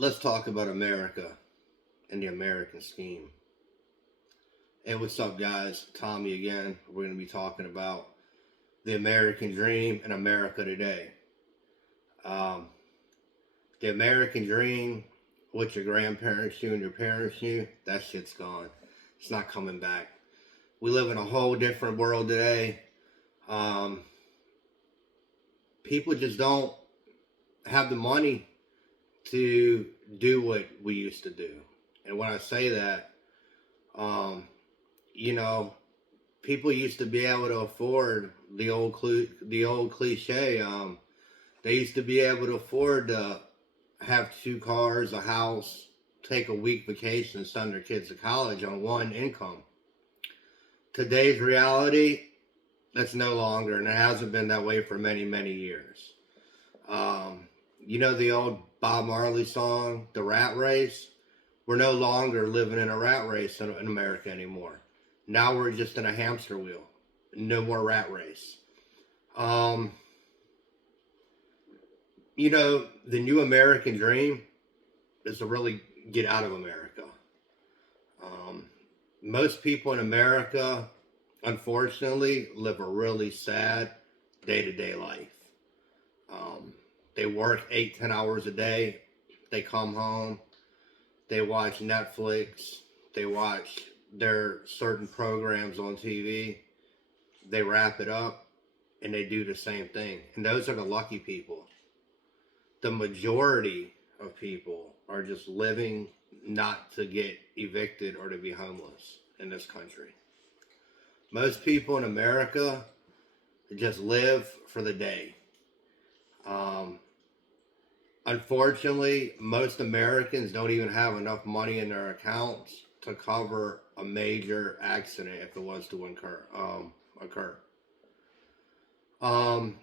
Let's talk about America and the American scheme. Hey, what's up, guys? Tommy again. We're going to be talking about the American dream and America today. Um, the American dream, what your grandparents knew and your parents knew, that shit's gone. It's not coming back. We live in a whole different world today. Um, People just don't have the money to do what we used to do. And when I say that, um, you know, people used to be able to afford the old cliche. They used to be able to afford to have two cars, a house, take a week vacation, and send their kids to college on one income. Today's reality, that's no longer, and it hasn't been that way for many, many years. Um, you know the old Bob Marley song, "The Rat Race." We're no longer living in a rat race in America anymore. Now we're just in a hamster wheel. No more rat race. Um, the new American dream is to really get out of America. Um, Most people in America, unfortunately, live a really sad day to day life. Um, they work 8, 10 hours a day. They come home. They watch Netflix. They watch their certain programs on TV. They wrap it up and they do the same thing. And those are the lucky people. The majority of people are just living not to get evicted or to be homeless in this country. Most people in America just live for the day. Um, Unfortunately, most Americans don't even have enough money in their accounts to cover a major accident if it was to occur. Um,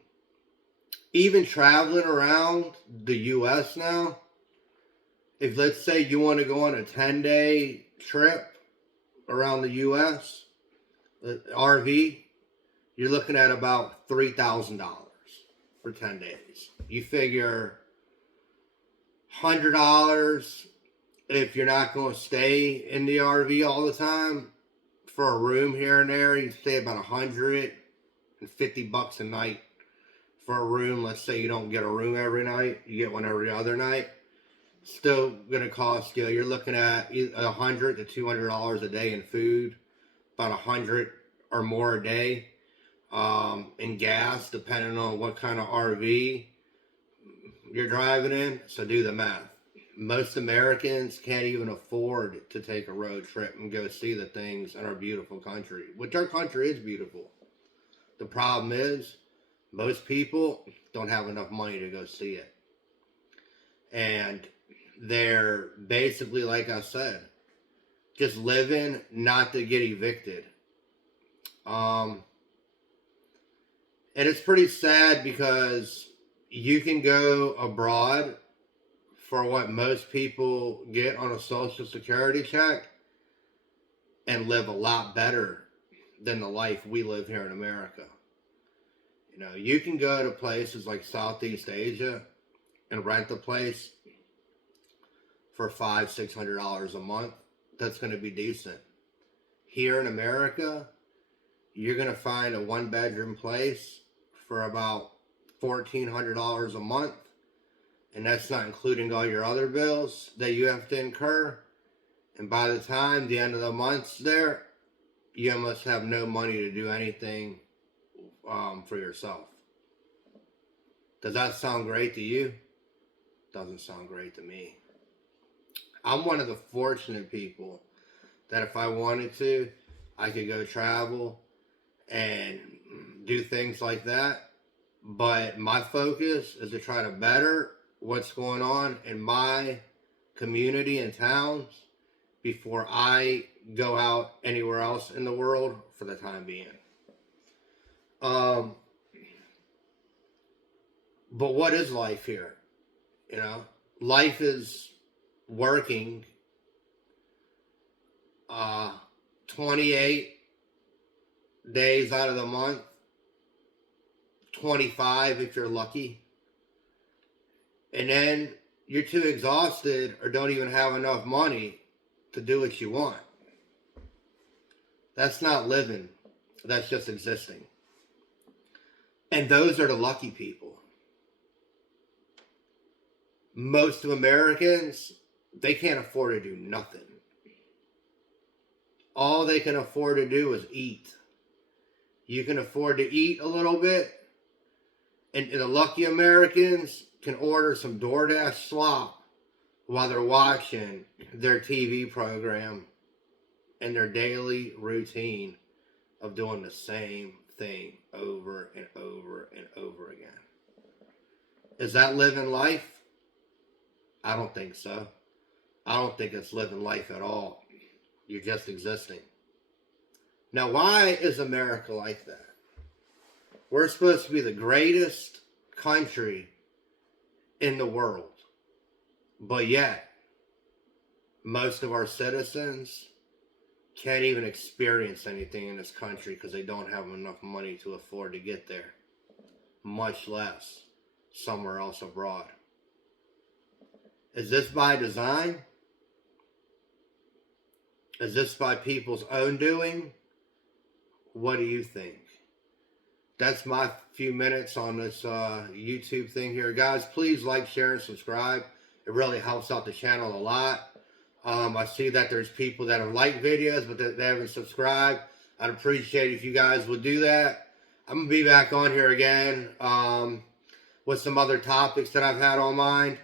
Even traveling around the U.S. now, if let's say you want to go on a 10-day trip around the U.S., RV, you're looking at about $3,000 for 10 days. You figure $100 if you're not going to stay in the RV all the time. For a room here and there, you stay about $150 a night for a room. Let's say you don't get a room every night, you get one every other night. Still gonna cost you. You're looking at $100 to $200 a day in food, about 100 or more a day in gas, depending on what kind of RV you're driving in. So do the math. Most Americans can't even afford to take a road trip and go see the things in our beautiful country, which our country is beautiful. The problem is, most people don't have enough money to go see it. And they're basically, like I said, just living not to get evicted. Um, and it's pretty sad because you can go abroad for what most people get on a social security check and live a lot better than the life we live here in America. You can go to places like Southeast Asia and rent a place for $500-600 a month. That's going to be decent. Here in America, you're going to find a one-bedroom place for about $1,400 a month. And that's not including all your other bills that you have to incur. And by the time the end of the month's there, you must have no money to do anything for yourself. Does that sound great to you? Doesn't sound great to me. I'm one of the fortunate people that if I wanted to, I could go travel and do things like that. But my focus is to try to better what's going on in my community and towns before I go out anywhere else in the world for the time being. Um, but what is life here? Life is working 28 days out of the month, 25 if you're lucky. And then you're too exhausted or don't even have enough money to do what you want. That's not living. That's just existing. And those are the lucky people. Most of Americans, they can't afford to do nothing. All they can afford to do is eat. You can afford to eat a little bit, and the lucky Americans can order some DoorDash slop while they're watching their TV program and their daily routine of doing the same thing over and over and over again. Is that living life? I don't think so. I don't think it's living life at all. You're just existing. Now, why is America like that? We're supposed to be the greatest country in the world. But yet, most of our citizens can't even experience anything in this country because they don't have enough money to afford to get there. Much less somewhere else abroad. Is this by design? Is this by people's own doing? What do you think? That's my few minutes on this YouTube thing here. Guys, please like, share, and subscribe. It really helps out the channel a lot. I see that there's people that have liked videos, but they haven't subscribed. I'd appreciate it if you guys would do that. I'm going to be back on here again with some other topics that I've had on mind.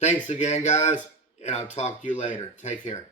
Thanks again, guys, and I'll talk to you later. Take care.